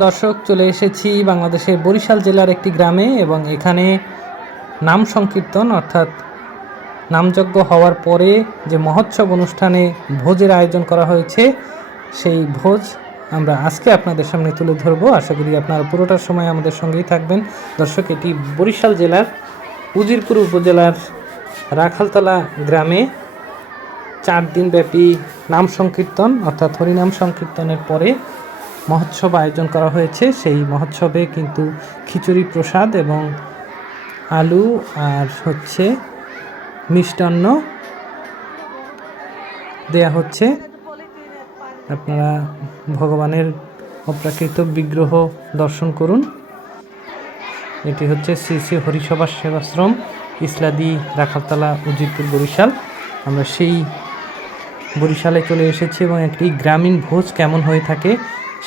দর্শক, চলে এসেছি বাংলাদেশের বরিশাল জেলার একটি গ্রামে এবং এখানে নাম সংকীর্তন, অর্থাৎ নামযজ্ঞ হওয়ার পরে যে মহোৎসব অনুষ্ঠানে ভোজের আয়োজন করা হয়েছে, সেই ভোজ আমরা আজকে আপনাদের সামনে তুলে ধরবো। আশা করি আপনারা পুরোটার সময় আমাদের সঙ্গেই থাকবেন। দর্শক, এটি বরিশাল জেলার উজিরপুর উপজেলার রাখালতলা গ্রামে চার দিনব্যাপী নাম সংকীর্তন, অর্থাৎ হরিনাম সংকীর্তনের পরে মহোৎসব আয়োজন করা হয়েছে। সেই মহোৎসবে কিন্তু খিচুড়ি প্রসাদ এবং আলু আর হচ্ছে মিষ্টান্ন দেয়া হচ্ছে। আপনারা ভগবানের অপ্রাকৃত বিগ্রহ দর্শন করুন। এটি হচ্ছে শ্রী শ্রী হরিসভা সেবাশ্রম, ইসলাদি, রাখালতলা, উজিরপুর, বরিশাল। আমরা সেই বরিশালে চলে এসেছি এবং একটি গ্রামীণ ভোজ কেমন হয়ে থাকে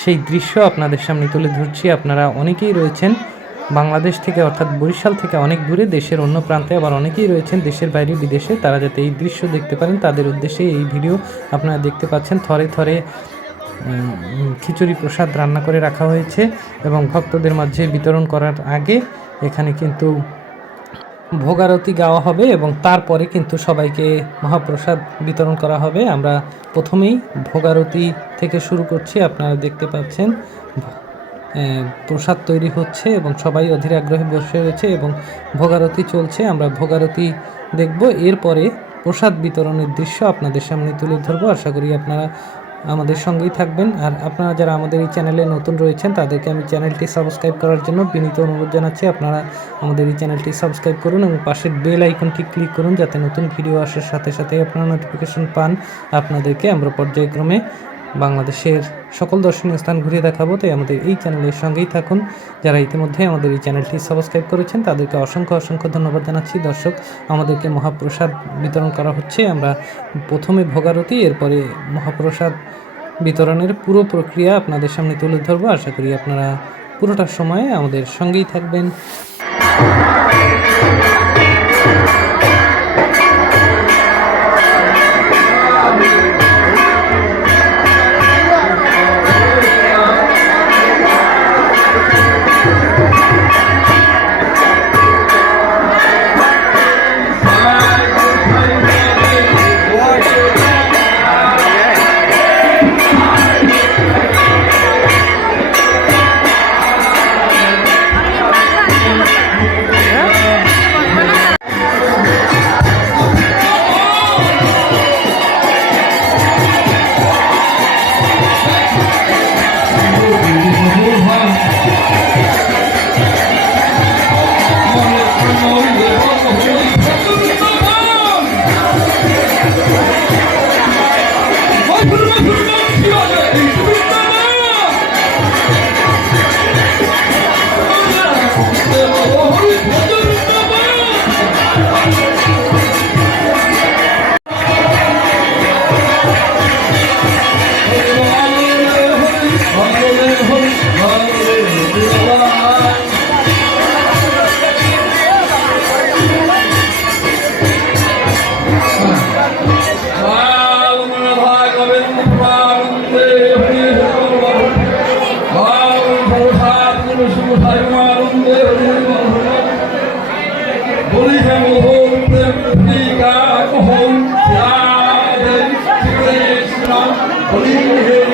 সেই দৃশ্য আপনাদের সামনে তুলে ধরছি। আপনারা অনেকেই রয়েছেন বাংলাদেশ থেকে, অর্থাৎ বরিশাল থেকে অনেক দূরে, দেশের অন্য প্রান্তে আবার অনেকেই রয়েছেন দেশের বাইরে বিদেশে। তারা যাতে এই দৃশ্য দেখতে পারেন, তাদের উদ্দেশ্যে এই ভিডিও আপনারা দেখতে পাচ্ছেন। থরে থরে খিচুড়ি প্রসাদ রান্না করে রাখা হয়েছে এবং ভক্তদের মাঝে বিতরণ করার আগে এখানে কিন্তু ভোগারতি গাওয়া হবে এবং তারপরে কিন্তু সবাইকে মহাপ্রসাদ বিতরণ করা হবে। আমরা প্রথমেই ভোগারতি থেকে শুরু করছি, আপনারা দেখতে পাচ্ছেন। প্রসাদ তৈরি হচ্ছে এবং সবাই অধীর আগ্রহে বসে রয়েছে এবং ভোগারতি চলছে। আমরা ভোগারতি দেখব। এরপরে প্রসাদ বিতরণের দৃশ্য আপনাদের সামনে তুলে ধরবো। আশা করি আপনারা আমাদের সঙ্গেই থাকবেন। আর আপনারা যারা আমাদের এই চ্যানেলে নতুন রয়েছেন, তাদেরকে আমি চ্যানেলটি সাবস্ক্রাইব করার জন্য বিনীত অনুরোধ জানাচ্ছি। আপনারা আমাদের এই চ্যানেলটি সাবস্ক্রাইব করুন এবং পাশের বেল আইকনটি ক্লিক করুন যাতে নতুন ভিডিও আসার সাথে সাথে আপনারা নোটিফিকেশন পান। আপনাদেরকে আমরা পর্যায়ক্রমে বাংলাদেশের সকল দর্শনীয় স্থান ঘুরিয়ে দেখাবো, তাই আমাদের এই চ্যানেলের সঙ্গেই থাকুন। যারা ইতিমধ্যে আমাদের এই চ্যানেলটি সাবস্ক্রাইব করেছেন, তাদেরকে অসংখ্য অসংখ্য ধন্যবাদ জানাচ্ছি। দর্শক, আমাদেরকে মহাপ্রসাদ বিতরণ করা হচ্ছে। আমরা প্রথমে ভোগারতি, এরপরে মহাপ্রসাদ বিতরণের পুরো প্রক্রিয়া আপনাদের সামনে তুলে ধরবো। আশা করি আপনারা পুরোটা সময়ে আমাদের সঙ্গেই থাকবেন। Believe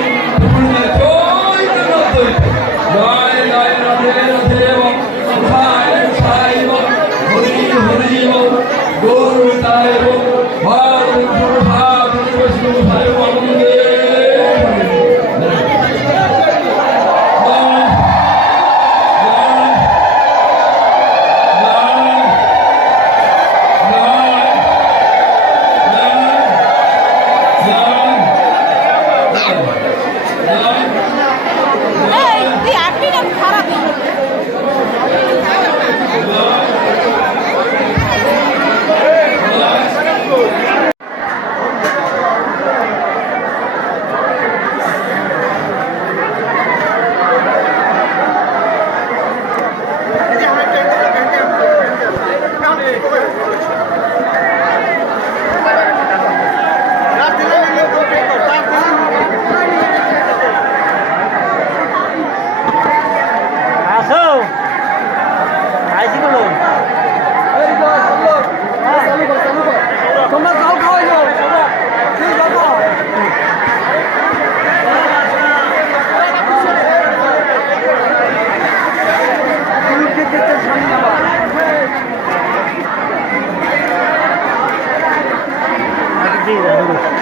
Brasil.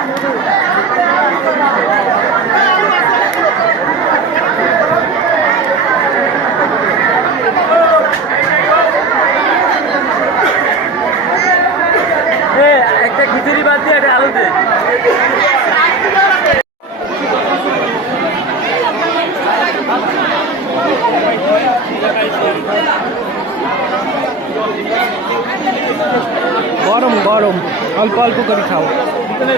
খিচুড়ি বাদ দিয়ে একটা আলু গরম গরম। অল্প অল্প করে খাও। এই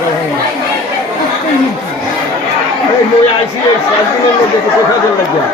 করতেছে কোথায় জল লাগিয়া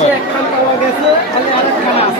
Thank you. আর